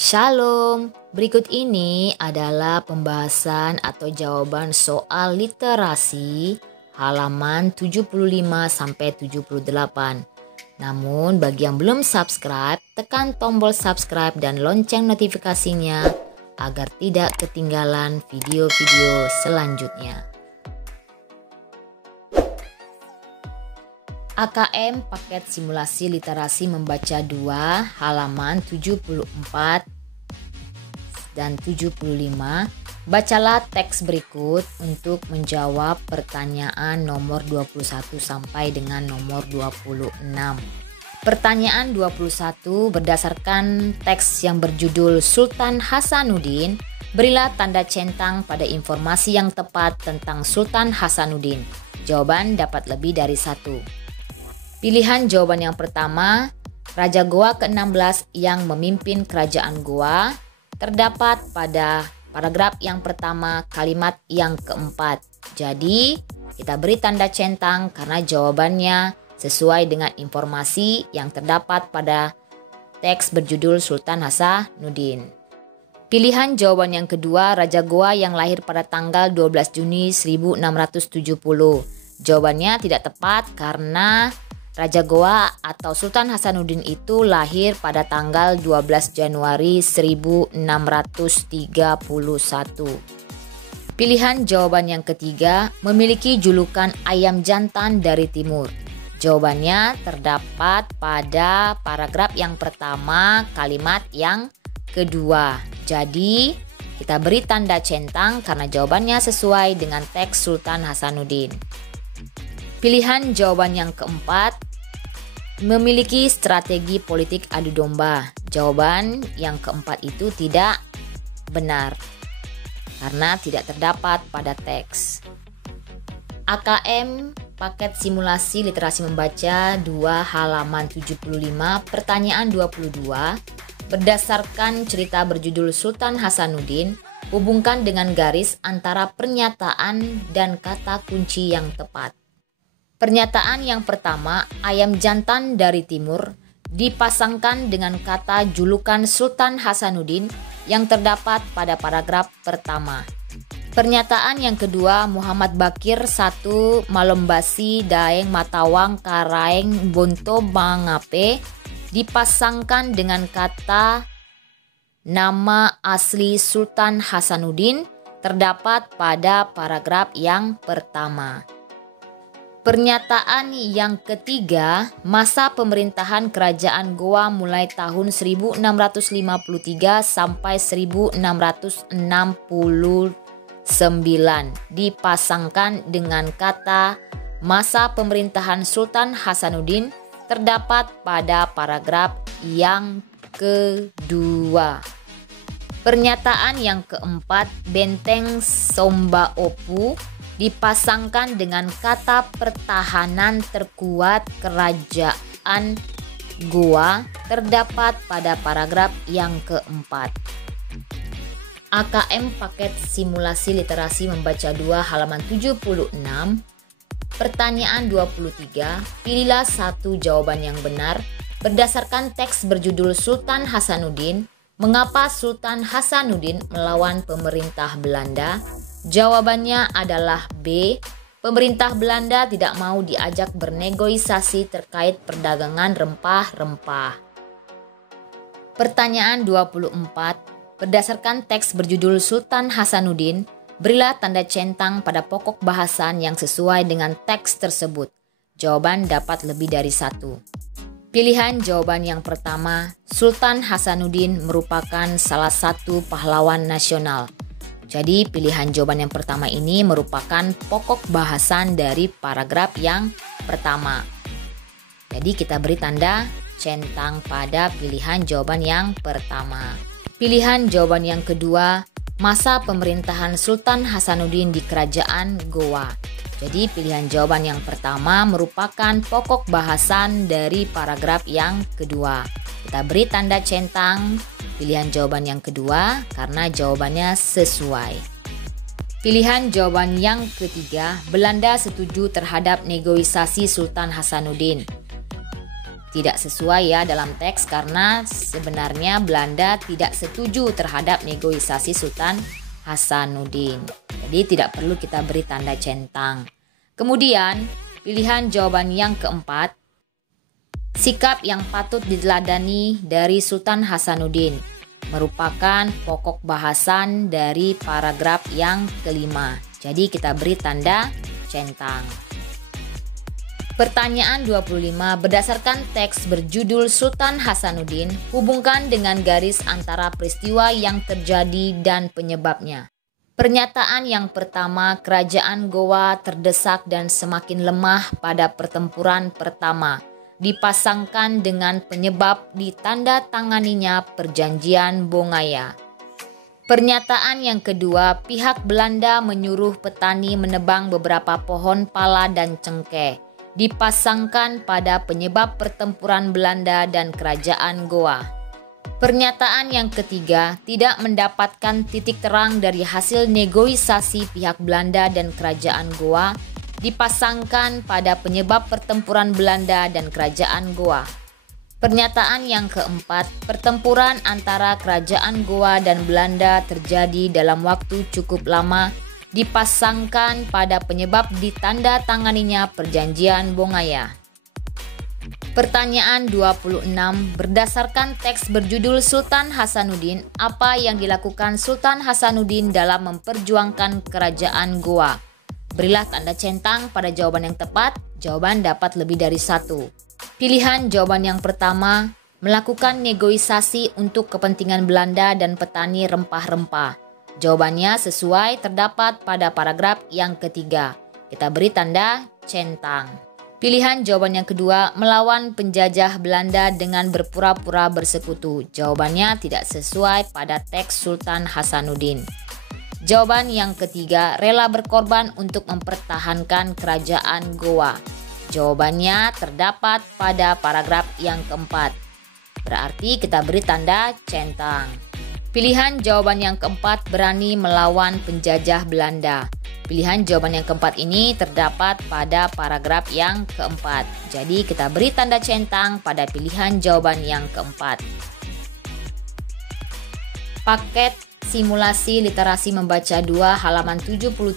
Shalom, berikut ini adalah pembahasan atau jawaban soal literasi halaman 75-78. Namun bagi yang belum subscribe, tekan tombol subscribe dan lonceng notifikasinya agar tidak ketinggalan video-video selanjutnya. AKM Paket Simulasi Literasi Membaca 2 halaman 74 dan 75. Bacalah teks berikut untuk menjawab pertanyaan nomor 21 sampai dengan nomor 26. Pertanyaan 21 berdasarkan teks yang berjudul Sultan Hasanuddin. Berilah tanda centang pada informasi yang tepat tentang Sultan Hasanuddin. Jawaban dapat lebih dari satu. Pilihan jawaban yang pertama, Raja Goa ke-16 yang memimpin kerajaan Goa, terdapat pada paragraf yang pertama, kalimat yang keempat. Jadi, kita beri tanda centang karena jawabannya sesuai dengan informasi yang terdapat pada teks berjudul Sultan Hasanuddin. Pilihan jawaban yang kedua, Raja Goa yang lahir pada tanggal 12 Juni 1670. Jawabannya tidak tepat karena Raja Goa atau Sultan Hasanuddin itu lahir pada tanggal 12 Januari 1631. Pilihan jawaban yang ketiga, memiliki julukan ayam jantan dari timur. Jawabannya terdapat pada paragraf yang pertama, kalimat yang kedua. Jadi, kita beri tanda centang karena jawabannya sesuai dengan teks Sultan Hasanuddin. Pilihan jawaban yang keempat, memiliki strategi politik adu domba. Jawaban yang keempat itu tidak benar karena tidak terdapat pada teks. AKM Paket Simulasi Literasi Membaca 2 halaman 75, pertanyaan 22. Berdasarkan cerita berjudul Sultan Hasanuddin, hubungkan dengan garis antara pernyataan dan kata kunci yang tepat. Pernyataan yang pertama, ayam jantan dari timur, dipasangkan dengan kata julukan Sultan Hasanuddin yang terdapat pada paragraf pertama. Pernyataan yang kedua, Muhammad Bakir 1 Malombasi Daeng Matawang Karaeng Bonto Mangape, dipasangkan dengan kata nama asli Sultan Hasanuddin terdapat pada paragraf yang pertama. Pernyataan yang ketiga, masa pemerintahan kerajaan Goa mulai tahun 1653 sampai 1669 dipasangkan dengan kata masa pemerintahan Sultan Hasanuddin terdapat pada paragraf yang kedua. Pernyataan yang keempat, benteng Somba Opu dipasangkan dengan kata pertahanan terkuat kerajaan Goa terdapat pada paragraf yang keempat. AKM Paket Simulasi Literasi Membaca 2 halaman 76. Pertanyaan 23. Pilihlah satu jawaban yang benar berdasarkan teks berjudul Sultan Hasanuddin. Mengapa Sultan Hasanuddin melawan pemerintah Belanda? Jawabannya adalah B. Pemerintah Belanda tidak mau diajak bernegosiasi terkait perdagangan rempah-rempah. Pertanyaan 24. Berdasarkan teks berjudul Sultan Hasanuddin, berilah tanda centang pada pokok bahasan yang sesuai dengan teks tersebut. Jawaban dapat lebih dari satu. Pilihan jawaban yang pertama, Sultan Hasanuddin merupakan salah satu pahlawan nasional. Jadi pilihan jawaban yang pertama ini merupakan pokok bahasan dari paragraf yang pertama. Jadi kita beri tanda centang pada pilihan jawaban yang pertama. Pilihan jawaban yang kedua, masa pemerintahan Sultan Hasanuddin di kerajaan Goa. Jadi pilihan jawaban yang pertama merupakan pokok bahasan dari paragraf yang kedua. Kita beri tanda centang pilihan jawaban yang kedua karena jawabannya sesuai. Pilihan jawaban yang ketiga, Belanda setuju terhadap negosiasi Sultan Hasanuddin. Tidak sesuai ya dalam teks karena sebenarnya Belanda tidak setuju terhadap negosiasi Sultan Hasanuddin. Jadi tidak perlu kita beri tanda centang. Kemudian pilihan jawaban yang keempat, sikap yang patut diteladani dari Sultan Hasanuddin merupakan pokok bahasan dari paragraf yang kelima. Jadi kita beri tanda centang. Pertanyaan 25, berdasarkan teks berjudul Sultan Hasanuddin, hubungkan dengan garis antara peristiwa yang terjadi dan penyebabnya. Pernyataan yang pertama, kerajaan Gowa terdesak dan semakin lemah pada pertempuran pertama, dipasangkan dengan penyebab ditandatanganinya Perjanjian Bongaya. Pernyataan yang kedua, pihak Belanda menyuruh petani menebang beberapa pohon pala dan cengkeh, dipasangkan pada penyebab pertempuran Belanda dan kerajaan Gowa. Pernyataan yang ketiga, tidak mendapatkan titik terang dari hasil negosiasi pihak Belanda dan kerajaan Gowa, dipasangkan pada penyebab pertempuran Belanda dan kerajaan Gowa. Pernyataan yang keempat, pertempuran antara kerajaan Gowa dan Belanda terjadi dalam waktu cukup lama, dipasangkan pada penyebab ditandatanganinya Perjanjian Bongaya. Pertanyaan 26, berdasarkan teks berjudul Sultan Hasanuddin, apa yang dilakukan Sultan Hasanuddin dalam memperjuangkan kerajaan Gowa? Berilah tanda centang pada jawaban yang tepat. Jawaban dapat lebih dari satu. Pilihan jawaban yang pertama, melakukan negosiasi untuk kepentingan Belanda dan petani rempah-rempah. Jawabannya sesuai terdapat pada paragraf yang ketiga. Kita beri tanda centang. Pilihan jawaban yang kedua, melawan penjajah Belanda dengan berpura-pura bersekutu. Jawabannya tidak sesuai pada teks Sultan Hasanuddin. Jawaban yang ketiga, rela berkorban untuk mempertahankan kerajaan Gowa. Jawabannya terdapat pada paragraf yang keempat. Berarti kita beri tanda centang. Pilihan jawaban yang keempat, berani melawan penjajah Belanda. Pilihan jawaban yang keempat ini terdapat pada paragraf yang keempat. Jadi kita beri tanda centang pada pilihan jawaban yang keempat. Paket simulasi literasi membaca 2 halaman 77.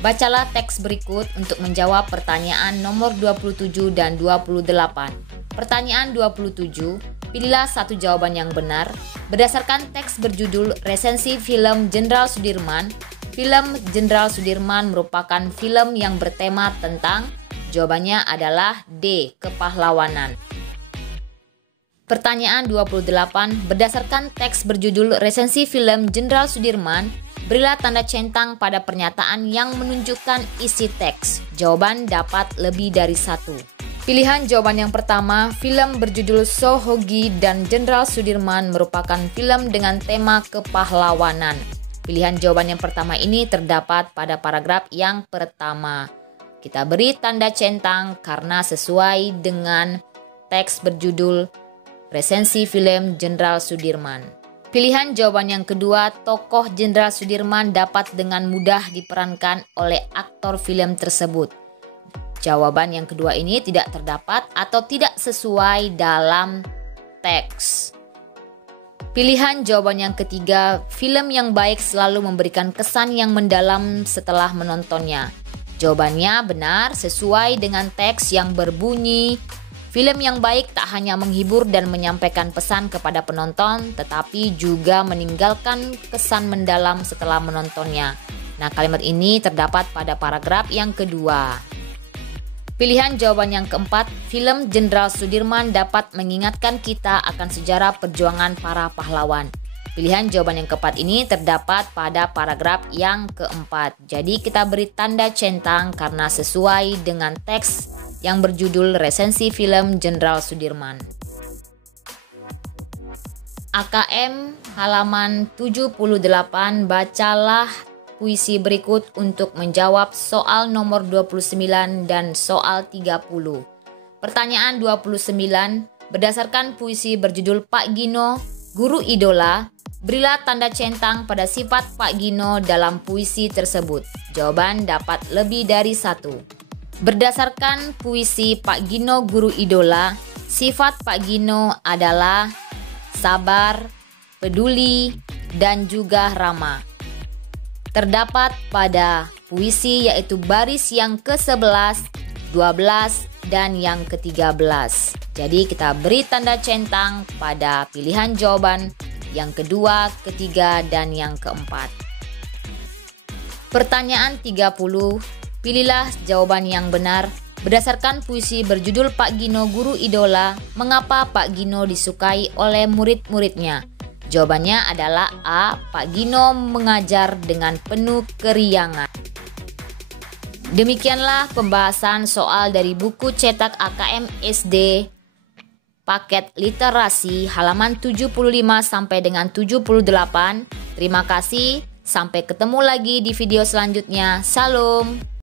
Bacalah teks berikut untuk menjawab pertanyaan nomor 27 dan 28. Pertanyaan 27. Pilihlah satu jawaban yang benar. Berdasarkan teks berjudul Resensi Film Jenderal Sudirman, film Jenderal Sudirman merupakan film yang bertema tentang, jawabannya adalah D. Kepahlawanan. Pertanyaan 28. Berdasarkan teks berjudul Resensi Film Jenderal Sudirman, berilah tanda centang pada pernyataan yang menunjukkan isi teks. Jawaban dapat lebih dari satu. Pilihan jawaban yang pertama, film berjudul Sohogi dan Jenderal Sudirman merupakan film dengan tema kepahlawanan. Pilihan jawaban yang pertama ini terdapat pada paragraf yang pertama. Kita beri tanda centang karena sesuai dengan teks berjudul Resensi Film Jenderal Sudirman. Pilihan jawaban yang kedua, tokoh Jenderal Sudirman dapat dengan mudah diperankan oleh aktor film tersebut. Jawaban yang kedua ini tidak terdapat atau tidak sesuai dalam teks. Pilihan jawaban yang ketiga, film yang baik selalu memberikan kesan yang mendalam setelah menontonnya. Jawabannya benar sesuai dengan teks yang berbunyi, film yang baik tak hanya menghibur dan menyampaikan pesan kepada penonton, tetapi juga meninggalkan kesan mendalam setelah menontonnya. Nah, kalimat ini terdapat pada paragraf yang kedua. Pilihan jawaban yang keempat, film Jenderal Sudirman dapat mengingatkan kita akan sejarah perjuangan para pahlawan. Pilihan jawaban yang keempat ini terdapat pada paragraf yang keempat. Jadi kita beri tanda centang karena sesuai dengan teks yang berjudul Resensi Film Jenderal Sudirman. AKM halaman 78, bacalah puisi berikut untuk menjawab soal nomor 29 dan soal 30. Pertanyaan 29, berdasarkan puisi berjudul Pak Gino, Guru Idola, berilah tanda centang pada sifat Pak Gino dalam puisi tersebut. Jawaban dapat lebih dari satu. Berdasarkan puisi Pak Gino Guru Idola, Sifat Pak Gino adalah sabar, peduli, dan juga ramah. Terdapat pada puisi yaitu baris yang ke-11, 12, dan yang ke-13. Jadi kita beri tanda centang pada pilihan jawaban yang kedua, ketiga, dan yang keempat. Pertanyaan 30, pilihlah jawaban yang benar. Berdasarkan puisi berjudul Pak Gino Guru Idola, mengapa Pak Gino disukai oleh murid-muridnya? Jawabannya adalah A. Pak Gino mengajar dengan penuh keriangan. Demikianlah pembahasan soal dari buku cetak AKM SD paket literasi halaman 75 sampai dengan 78. Terima kasih, sampai ketemu lagi di video selanjutnya. Salam.